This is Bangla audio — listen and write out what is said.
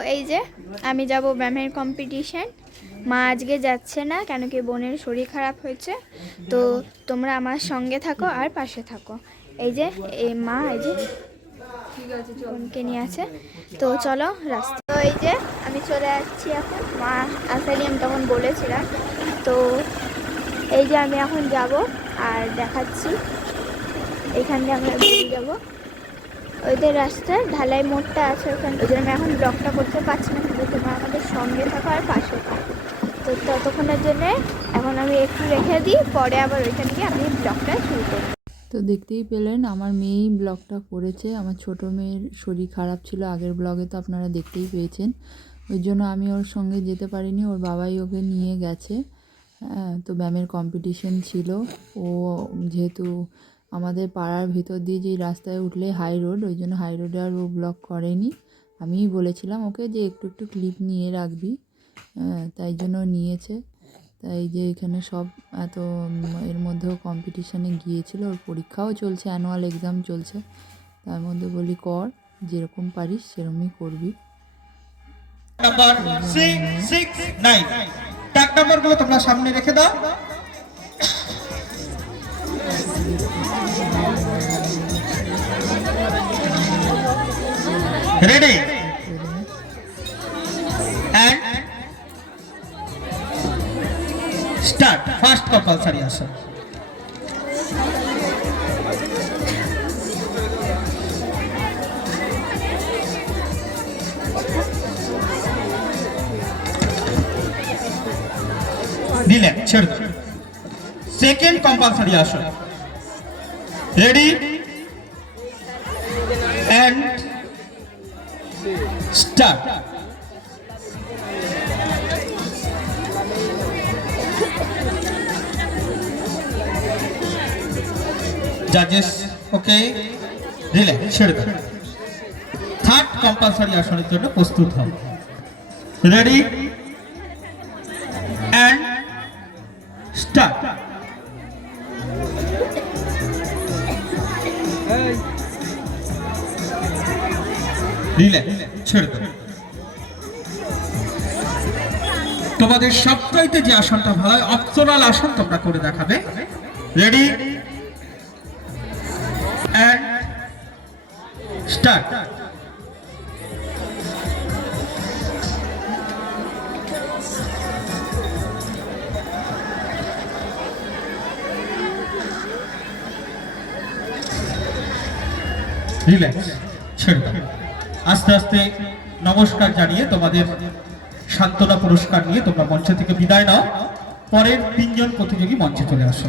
তো এই যে আমি যাব ব্যায়ামের কম্পিটিশন। মা আজকে যাচ্ছে না, কেন কি বোনের শরীর খারাপ হয়েছে। তো তোমরা আমার সঙ্গে থাকো আর পাশে থাকো। এই যে এই মা এই যে বোনকে নিয়ে আছে। তো চলো রাস্তা। তো এই যে আমি চলে যাচ্ছি এখন। মা আসলে আমি তখন বলেছিলাম। তো এই যে আমি এখন যাব আর দেখাচ্ছি। এইখান দিয়ে আমরা বেরিয়ে যাবো। ওইদের রাস্তার ঢালাই মোড়টা আছে ওখানে। ওই জন্য আমি এখন ব্লগটা করতে পারছি না, কিন্তু তোমরা আমাদের সঙ্গে থাকো আর পাশে থাকো। তো ততক্ষণের জন্যে এখন আমি একটু রেখে দিই, পরে আবার ওইখান থেকে আমি ব্লগটা শুরু করি। তো দেখতেই পেলেন আমার মেয়েই ব্লগটা করেছে। আমার ছোট মেয়ের শরীর খারাপ ছিল, আগের ব্লগে তো আপনারা দেখতেই পেয়েছেন। ওই জন্য আমি ওর সঙ্গে যেতে পারিনি, ওর বাবাই ওকে নিয়ে গেছে। হ্যাঁ, তো ব্যায়ামের কম্পিটিশন ছিল। ও যেহেতু আমাদের পাড়ার ভিতর দিয়ে যে রাস্তায় উঠলে হাই রোড, ওই জন্য হাই রোডে আর ও ব্লগ করেনি। আমিই বলেছিলাম ওকে যে একটু একটু ক্লিপ নিয়ে রাখবি, হ্যাঁ, তাই জন্য নিয়েছে। তাই যে এখানে সব এত এর মধ্যেও কম্পিটিশানে গিয়েছিল, ওর পরীক্ষাও চলছে, অ্যানুয়াল এক্সাম চলছে। তার মধ্যে বলি কর, যেরকম পারিস সেরকমই করবি। নাম্বার 6, 6, 9 ট্যাগ নাম্বারগুলো তোমরা সামনে রেখে দাও। Ready and start. First compulsory আসো। দিলেন, ছেড়ে দাও। সেকেন্ড কম্পালসারি আসো। Ready and start. জাজেস ওকে, দিলেন, ছেড়ে দাও। থার্ড কম্পালসারি আসনের জন্য প্রস্তুত হও। Ready and start. দিলেন, ছেড়ে দাও। তোমাদের সবচাইতে যে আসনটা ভালো হয়, অপশনাল আসন তোমরা করে দেখাবে। Ready and start. রিল্যাক্স, ছেড়ে দাও। আস্তে আস্তে নমস্কার জানিয়ে তোমাদের সান্ত্বনা পুরস্কার নিয়ে তোমরা মঞ্চ থেকে বিদায় নাও। পরের 3 জন প্রতিযোগী মঞ্চে চলে আসো।